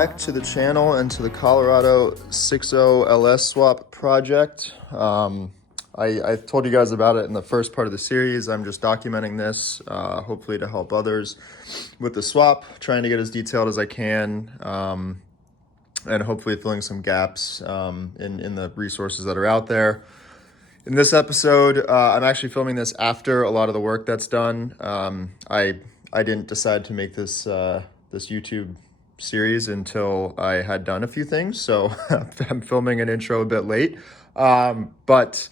back to the channel and to the Colorado 60 LS swap project. I told you guys about it in the first part of the series. I'm just documenting this, hopefully to help others with the swap, trying to get as detailed as I can, and hopefully filling some gaps in the resources that are out there. In this episode, I'm actually filming this after a lot of the work that's done. I didn't decide to make this YouTube series until I had done a few things, so I'm filming an intro a bit late. But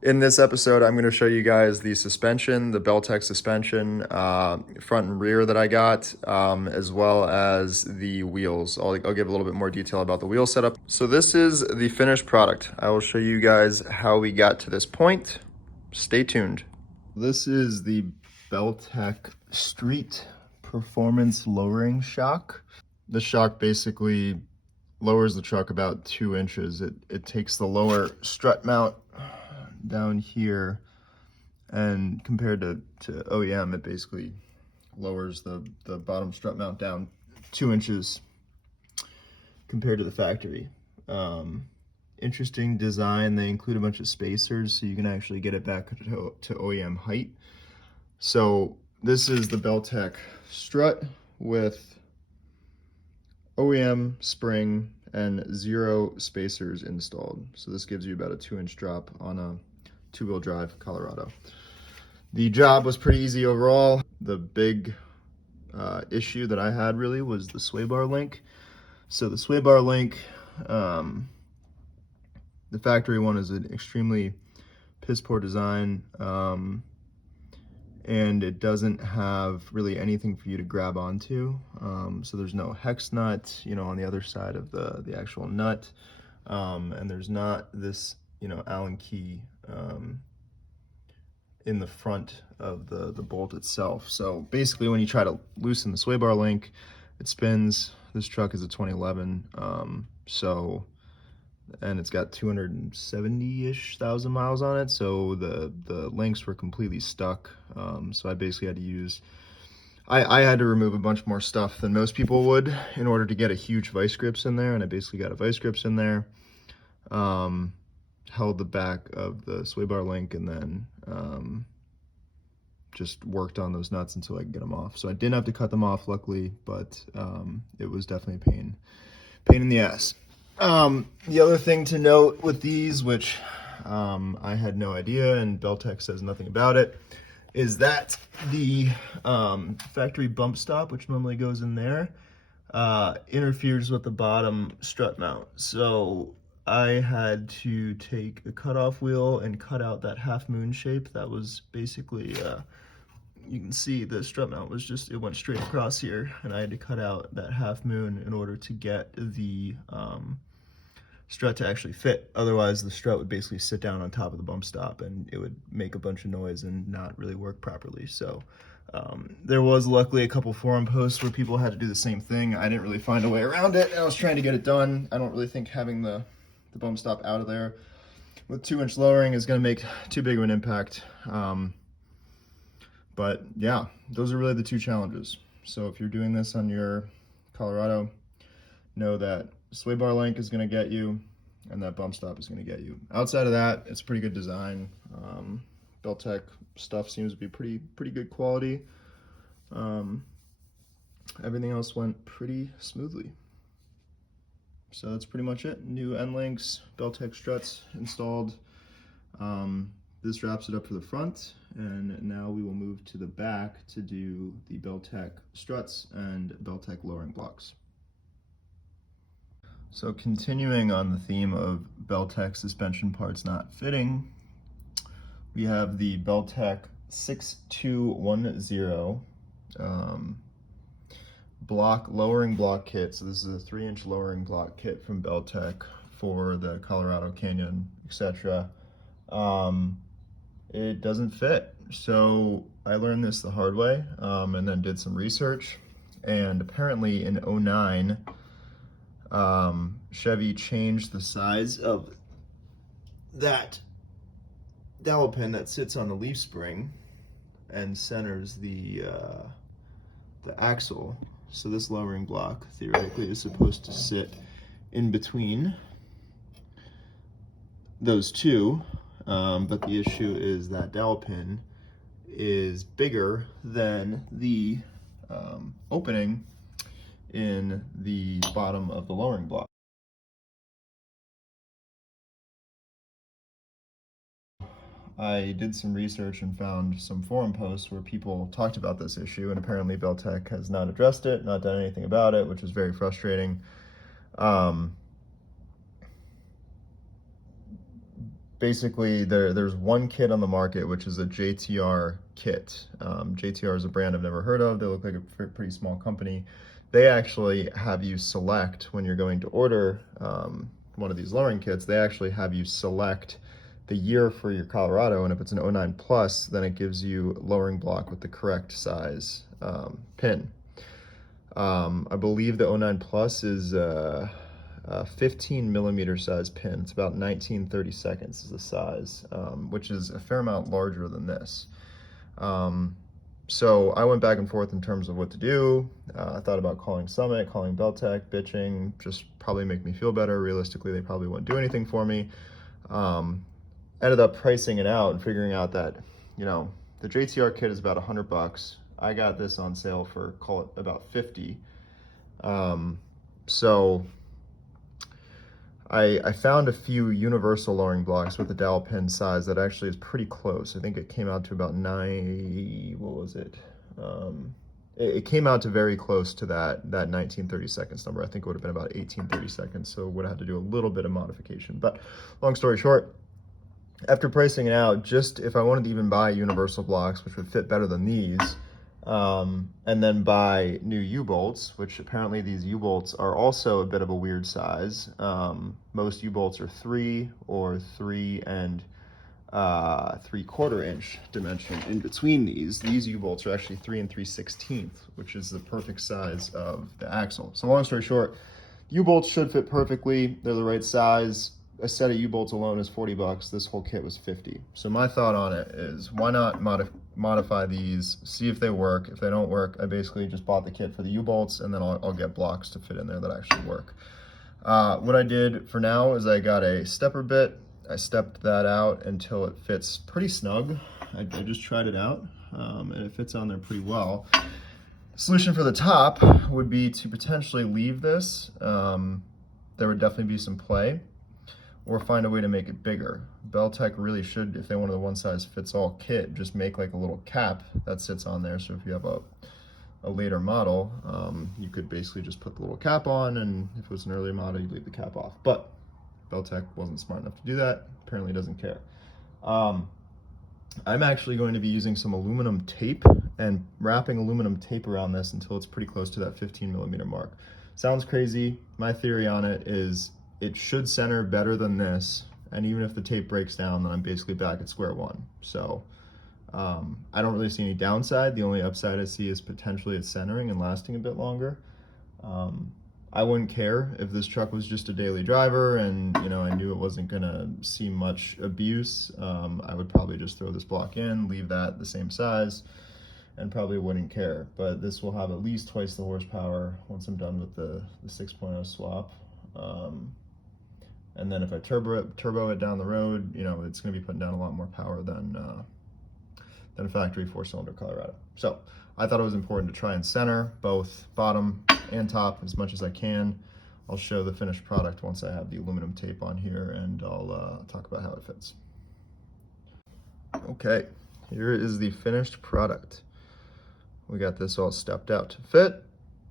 in this episode, I'm going to show you guys the suspension, the Beltex suspension, front and rear that I got, as well as the wheels. I'll give a little bit more detail about the wheel setup. So this is the finished product. I will show you guys how we got to this point. Stay tuned. This is the Belltech Street Performance Lowering Shock. The shock basically lowers the truck about 2 inches. It takes the lower strut mount down here, and compared to OEM, it basically lowers the bottom strut mount down 2 inches compared to the factory. Interesting design. They include a bunch of spacers so you can actually get it back to OEM height. So this is the Beltech strut with OEM spring and 0 spacers installed. So this gives you about a 2-inch drop on a 2-wheel drive Colorado. The job was pretty easy overall. The big issue that I had really was the sway bar link. So the sway bar link, the factory one is an extremely piss poor design, and it doesn't have really anything for you to grab onto. So there's no hex nut, on the other side of the actual nut. And there's not this, Allen key in the front of the bolt itself. So basically when you try to loosen the sway bar link, it spins. This truck is a 2011. And it's got 270-ish thousand miles on it, so the links were completely stuck. So I basically had to use, I had to remove a bunch more stuff than most people would in order to get a huge vice grips in there, and I basically got a vice grips in there, held the back of the sway bar link, and then just worked on those nuts until I could get them off. So I didn't have to cut them off, luckily, but it was definitely a pain in the ass. The other thing to note with these, which I had no idea and Beltex says nothing about it, is that the factory bump stop, which normally goes in there, interferes with the bottom strut mount. So I had to take a cutoff wheel and cut out that half moon shape. That was basically, you can see the strut mount was it went straight across here, and I had to cut out that half moon in order to get the strut to actually fit. Otherwise the strut would basically sit down on top of the bump stop and it would make a bunch of noise and not really work properly. So there was luckily a couple forum posts where people had to do the same thing. I didn't really find a way around it, and I was trying to get it done. I don't really think having the bump stop out of there with 2-inch lowering is going to make too big of an impact. But yeah, those are really the two challenges. So if you're doing this on your Colorado, know that sway bar link is going to get you, and that bump stop is going to get you. Outside of that, it's pretty good design. Beltech stuff seems to be pretty good quality. Everything else went pretty smoothly. So that's pretty much it. New end links, Beltech struts installed. This wraps it up for the front, and now we will move to the back to do the Beltech struts and Beltech lowering blocks. So continuing on the theme of Beltech suspension parts not fitting, we have the Beltech 6210 lowering block kit. So this is a 3-inch lowering block kit from Beltech for the Colorado Canyon, etc. It doesn't fit. So I learned this the hard way, and then did some research, and apparently in 2009, Chevy changed the size of that dowel pin that sits on the leaf spring and centers the axle So this lowering block theoretically is supposed to sit in between those two, but the issue is that dowel pin is bigger than the opening in the bottom of the lowering block. I did some research and found some forum posts where people talked about this issue, and apparently Belltech has not addressed it, not done anything about it, which is very frustrating. Basically, there's one kit on the market, which is a JTR kit. JTR is a brand I've never heard of. They look like a pretty small company. They actually have you select, when you're going to order one of these lowering kits, they actually have you select the year for your Colorado, and if it's an 09 plus, then it gives you lowering block with the correct size pin. I believe the 09 plus is a 15 millimeter size pin. It's about 19/32 is the size, which is a fair amount larger than this. So I went back and forth in terms of what to do. I thought about calling Summit, calling Belltech, bitching, just probably make me feel better. Realistically, they probably wouldn't do anything for me. Ended up pricing it out and figuring out that, you know, the JTR kit is about $100. I got this on sale for, call it about 50. So I found a few universal lowering blocks with a dowel pin size that actually is pretty close. I think it came out to about what was it? It came out to very close to that 19/32 number. I think it would have been about 18/32, so would have had to do a little bit of modification. But long story short, after pricing it out, just if I wanted to even buy universal blocks, which would fit better than these, and then buy new U-bolts, which apparently these U-bolts are also a bit of a weird size. Most U-bolts are 3 or 3 and 3/4 inch dimension in between these. These U-bolts are actually 3 and 3/16, which is the perfect size of the axle. So long story short, U-bolts should fit perfectly. They're the right size. A set of U-bolts alone is $40. This whole kit was 50. So my thought on it is, why not modify these, see if they work. If they don't work, I basically just bought the kit for the U-bolts, and then I'll get blocks to fit in there that actually work. What I did for now is I got a stepper bit. I stepped that out until it fits pretty snug. I just tried it out, and it fits on there pretty well. Solution for the top would be to potentially leave this. There would definitely be some play, or find a way to make it bigger. Belltech really should, if they wanted a one-size-fits-all kit, just make like a little cap that sits on there. So if you have a later model, you could basically just put the little cap on, and if it was an earlier model, you'd leave the cap off. But Belltech wasn't smart enough to do that, apparently doesn't care. I'm actually going to be using some aluminum tape and wrapping aluminum tape around this until it's pretty close to that 15 millimeter mark. Sounds crazy. My theory on it is it should center better than this, and even if the tape breaks down, then I'm basically back at square one. So I don't really see any downside. The only upside I see is potentially it's centering and lasting a bit longer. I wouldn't care if this truck was just a daily driver and, you know, I knew it wasn't gonna see much abuse. I would probably just throw this block in, leave that the same size, and probably wouldn't care. But this will have at least twice the horsepower once I'm done with the 6.0 swap. And then if I turbo it down the road, you know, it's going to be putting down a lot more power than a factory 4-cylinder Colorado. So I thought it was important to try and center both bottom and top as much as I can. I'll show the finished product once I have the aluminum tape on here, and I'll talk about how it fits. Okay, here is the finished product. We got this all stepped out to fit,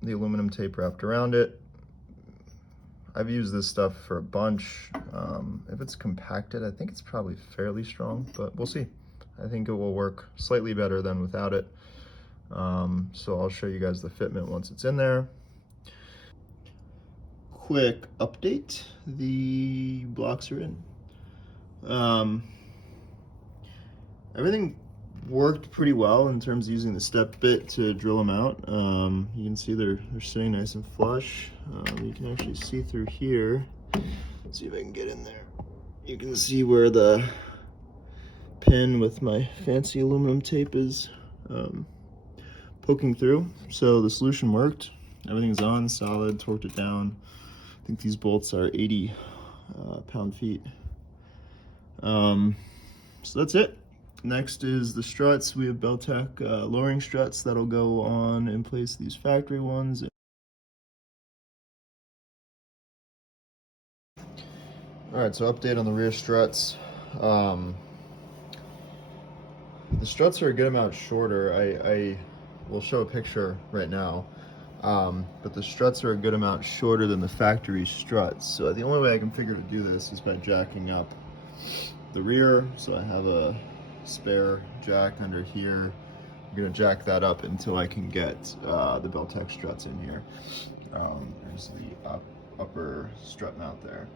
the aluminum tape wrapped around it. I've used this stuff for a bunch. If it's compacted, I think it's probably fairly strong, but we'll see. I think it will work slightly better than without it. So I'll show you guys the fitment once it's in there. Quick update, the blocks are in. Everything worked pretty well in terms of using the step bit to drill them out. You can see they're sitting nice and flush. You can actually see through here. Let's see if I can get in there. You can see where the pin with my fancy aluminum tape is poking through. So the solution worked. everything's on, solid, torqued it down. I think these bolts are 80 pound-feet. So that's it. Next is the struts. We have Belltech lowering struts that'll go on in place of these factory ones. All right, so update on the rear struts. The struts are a good amount shorter. I will show a picture right now. But the struts are a good amount shorter than the factory struts. So the only way I can figure to do this is by jacking up the rear. So I have a spare jack under here. I'm gonna jack that up until I can get the Beltex struts in here. There's the upper strut mount there.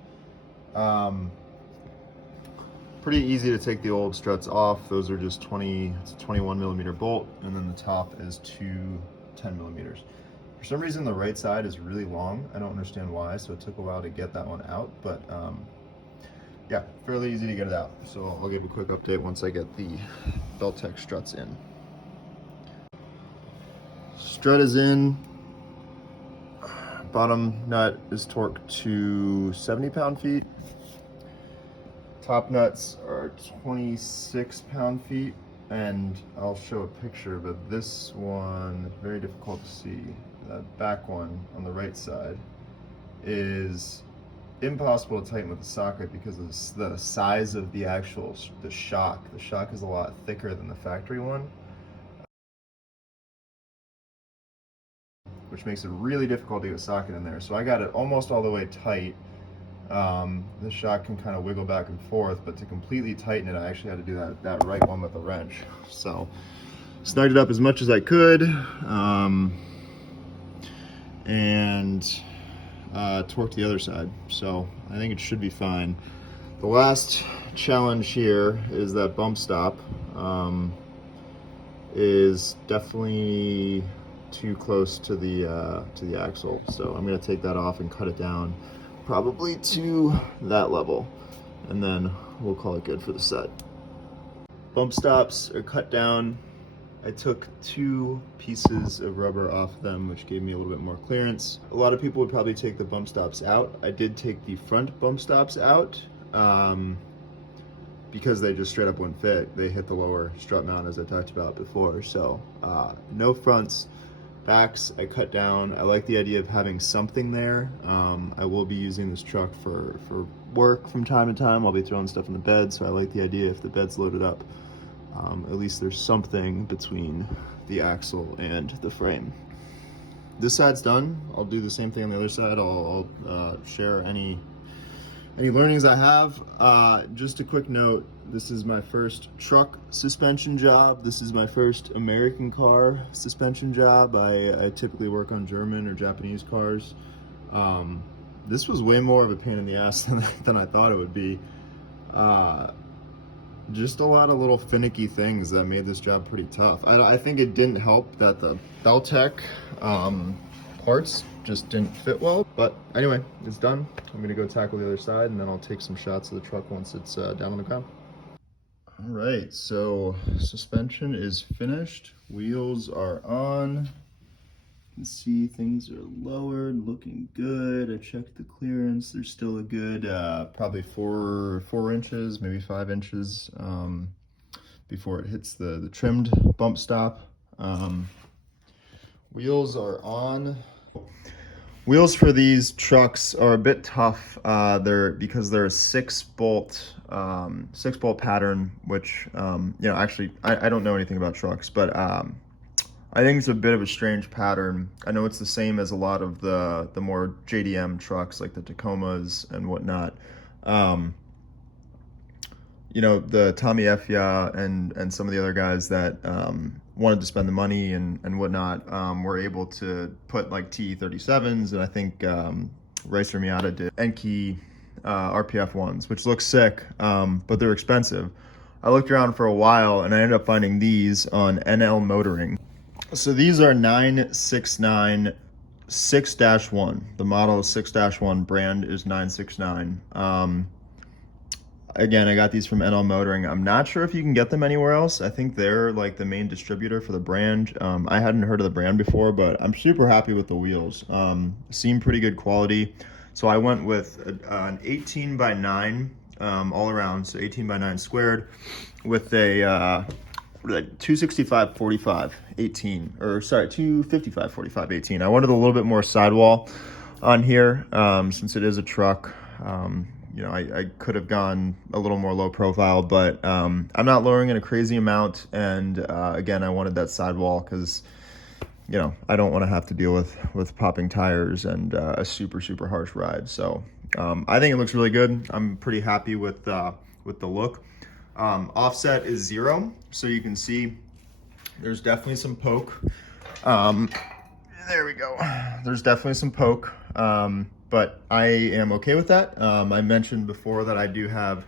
Pretty easy to take the old struts off. Those are just it's a 21 millimeter bolt, and then the top is two 10 millimeters. For some reason, the right side is really long. I don't understand why, so it took a while to get that one out, but yeah, fairly easy to get it out. So I'll give a quick update once I get the Beltex struts in. Strut is in. Bottom nut is torqued to 70 pound-feet. Top nuts are 26 pound-feet, and I'll show a picture, but this one, very difficult to see. The back one on the right side is impossible to tighten with the socket because of the size of the shock. The shock is a lot thicker than the factory one, which makes it really difficult to get a socket in there. So I got it almost all the way tight. The shock can kind of wiggle back and forth, but to completely tighten it, I actually had to do that right one with a wrench. So snugged it up as much as I could, and torqued the other side. So I think it should be fine. The last challenge here is that bump stop is definitely too close to the axle. So I'm going to take that off and cut it down probably to that level, and then we'll call it good for the set. Bump stops are cut down. I took 2 pieces of rubber off them, which gave me a little bit more clearance. A lot of people would probably take the bump stops out. I did take the front bump stops out because they just straight up wouldn't fit. They hit the lower strut mount, as I talked about before. So no fronts. Backs I cut down. I like the idea of having something there. I will be using this truck for work from time to time. I'll be throwing stuff in the bed, so I like the idea if the bed's loaded up, at least there's something between the axle and the frame. This side's done. I'll do the same thing on the other side. I'll share any learnings I have. Just a quick note, this is my first truck suspension job. This is my first American car suspension job. I typically work on German or Japanese cars. This was way more of a pain in the ass than I thought it would be. Just a lot of little finicky things that made this job pretty tough. I think it didn't help that the Belltech parts just didn't fit well, but anyway, it's done. I'm gonna go tackle the other side, and then I'll take some shots of the truck once it's down on the ground. All right, so suspension is finished. Wheels are on. You can see things are lowered, looking good. I checked the clearance. There's still a good probably 4 inches, maybe 5 inches before it hits the trimmed bump stop. Wheels are on. Wheels for these trucks are a bit tough. Because they're a 6-bolt pattern, which actually I don't know anything about trucks, but I think it's a bit of a strange pattern. I know it's the same as a lot of the more JDM trucks, like the Tacomas and whatnot. The Tommy Effia and some of the other guys that wanted to spend the money and whatnot were able to put like TE37s, and I think Ricer Miata did Enkei RPF ones, which look sick, but they're expensive. I looked around for a while and I ended up finding these on NL Motoring. So these are 969 6-1. The model is 6-1, brand is 969. Again, I got these from NL Motoring. I'm not sure if you can get them anywhere else. I think they're like the main distributor for the brand. I hadn't heard of the brand before, but I'm super happy with the wheels. Seem pretty good quality. So I went with an 18 by 9 all around, so 18 by 9 squared with a 265 45 18, or sorry, 255 45 18. I wanted a little bit more sidewall on here since it is a truck. You know, I could have gone a little more low profile, but I'm not lowering it a crazy amount. And again, I wanted that sidewall because, you know, I don't want to have to deal with popping tires and a super harsh ride. So I think it looks really good. I'm pretty happy with the look. Offset is 0, so you can see there's definitely some poke. There we go. There's definitely some poke, but I am okay with that. I mentioned before that I do have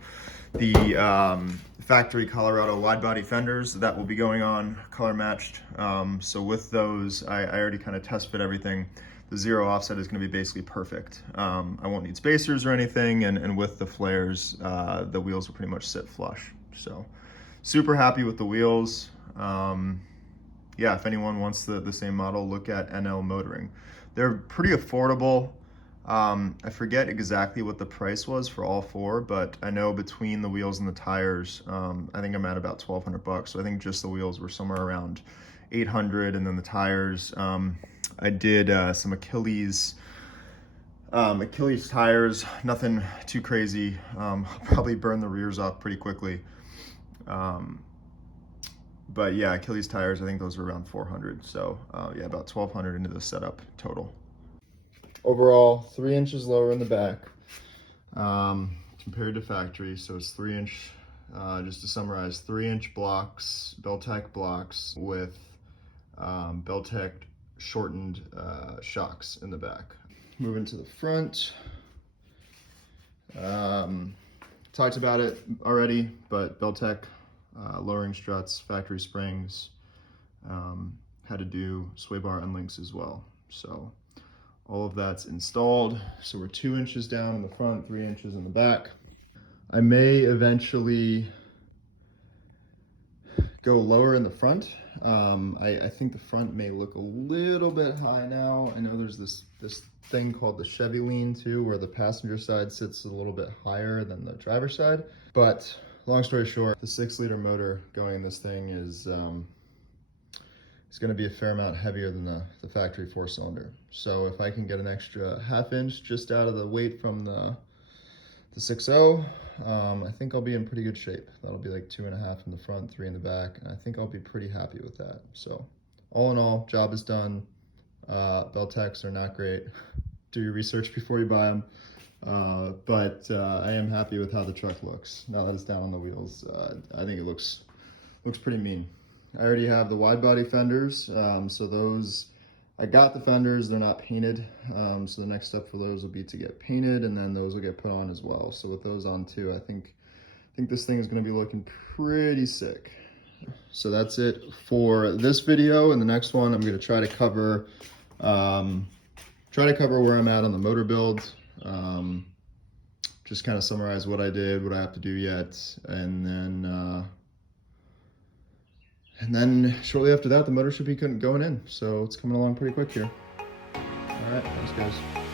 the factory Colorado wide body fenders that will be going on color matched. So with those, I already kind of test fit everything. The 0 offset is going to be basically perfect. I won't need spacers or anything, and with the flares, the wheels will pretty much sit flush. So super happy with the wheels. Yeah, if anyone wants the same model, look at NL Motoring. They're pretty affordable. I forget exactly what the price was for all 4, but I know between the wheels and the tires, I think I'm at about $1,200. So I think just the wheels were somewhere around 800, and then the tires. I did some Achilles tires, nothing too crazy. I'll probably burn the rears off pretty quickly. But yeah, Achilles tires, I think those were around 400. So yeah, about 1,200 into the setup total. Overall, 3 inches lower in the back compared to factory. So it's 3-inch, just to summarize, 3-inch blocks, Belltech blocks with Belltech shortened shocks in the back. Moving to the front. Talked about it already, but Beltech lowering struts, factory springs, had to do sway bar unlinks as well. So all of that's installed. So we're 2 inches down in the front, 3 inches in the back. I may eventually go lower in the front. I think the front may look a little bit high now. I know there's this thing called the Chevy lean too, where the passenger side sits a little bit higher than the driver's side. But long story short, the 6-liter motor going in this thing is going to be a fair amount heavier than the factory 4-cylinder. So if I can get an extra 1/2 inch just out of the weight from the 6.0, I think I'll be in pretty good shape. That'll be like 2.5 in the front, 3 in the back, and I think I'll be pretty happy with that. So all in all, job is done. Beltex are not great. Do your research before you buy them. But I am happy with how the truck looks. Now that it's down on the wheels, I think it looks pretty mean. I already have the wide body fenders, so those, I got the fenders, they're not painted, so the next step for those will be to get painted, and then those will get put on as well. So with those on too, I think this thing is going to be looking pretty sick. So that's it for this video. In the next one, I'm going to try to cover where I'm at on the motor build, just kind of summarize what I did, what I have to do yet, and then shortly after that, the motor should be going in. So it's coming along pretty quick here. All right, thanks guys.